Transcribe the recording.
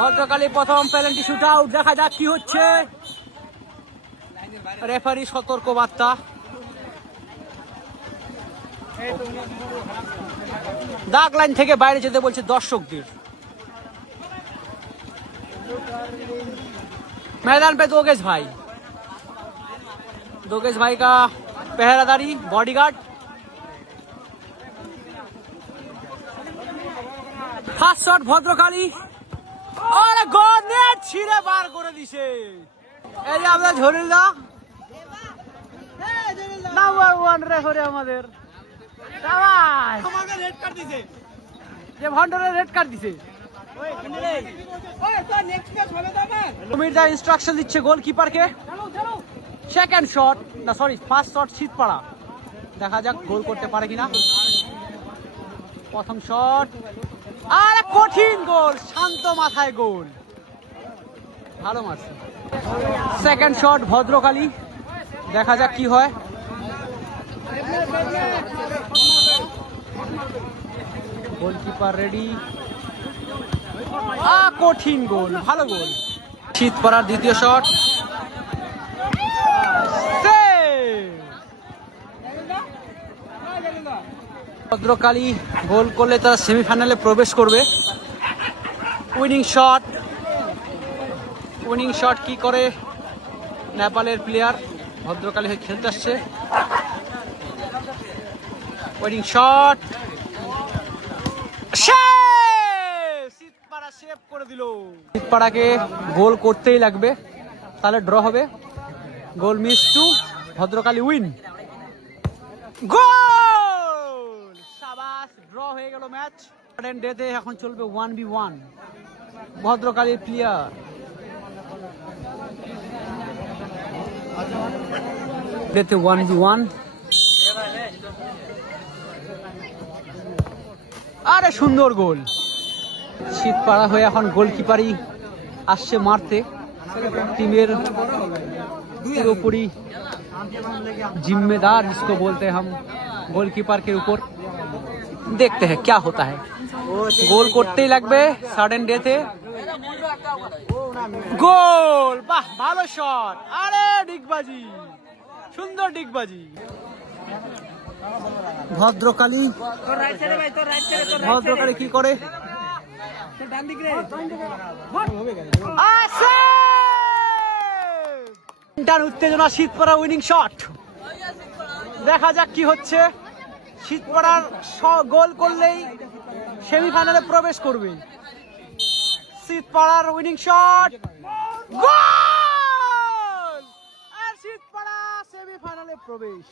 ভদ্রকালী প্রথম penalty shoot out, দেখা যাক কি হচ্ছে। রেফারি সতর্ক বার্তা। দাগ লাইন থেকে বাইরে যেতে বলছে দর্শকদের। मैदान पे दोगेश भाई का पहरादारी बॉडीगार्ड। फास्ट शॉट ভদ্রকালী, আরে গোল নেট ছিঁড়ে বার করে দিছে। এই যে আমাদের ঝরিলদা নাম্বার 1 রেফারি আমাদের, শাবাশ। আমাকে রেড কার্ড দিছে, যে ভন্ডরে রেড কার্ড দিছে। মির্জা ইনস্ট্রাকশন দিচ্ছে গোলকিপারকে। সেকেন্ড শট, না সরি ফার্স্ট শট শীতপাড়া, দেখা যাক গোল করতে পারে কিনা। প্রথম শট, আর কঠিন গোল, শান্ত মাথায় গোল, ভালো মারছে। সেকেন্ড শট ভদ্রকালী, দেখা যাক কি হয়। গোলকিপার রেডি, কঠিন গোল, ভালো গোল। শীতপাড়ার দ্বিতীয় শট, ভদ্রকালী গোল করলে তারা সেমিফাইনালে প্রবেশ করবে। উইনিং শট কি করে নেপালের প্লেয়ার, ভদ্রকালী হয়ে খেলতে আসছে। উইনিং শট, শীতপাড়া সেভ করে দিল। শীতপাড়াকে গোল করতেই লাগবে, তাহলে ড্র হবে। Goal miss two, Bhadrakali win. Goal, শাবাশ, ড্র হয়ে গেল ম্যাচ। ডেতে এখন চলবে 1v1, ভদ্রকালী প্লেয়ার। ডেতে 1v1, আরে সুন্দর গোল। শীতপাড়া হয়ে এখন গোলকিপারই আসছে মারতে। टीमेर पूरी जिम्मेदार जिसको बोलते हैं हम, गोलकीपर के ऊपर। देखते हैं क्या होता है। गोल करते ही लगबे सडन डेथे। गोल, बाह भालो शट, अरे डिगबाजी, सुंदर डिगबाजी। ভদ্রকালী কি করে, উত্তেজনা, শীতপাড়া উইনিং শট। দেখা যাক কি হচ্ছে। শীতপাড়ার গোল করলেই সেমিফাইনালে প্রবেশ করবে। শীতপাড়ার উইনিং শট, গোল, আর শীতপাড়া সেমিফাইনালে প্রবেশ।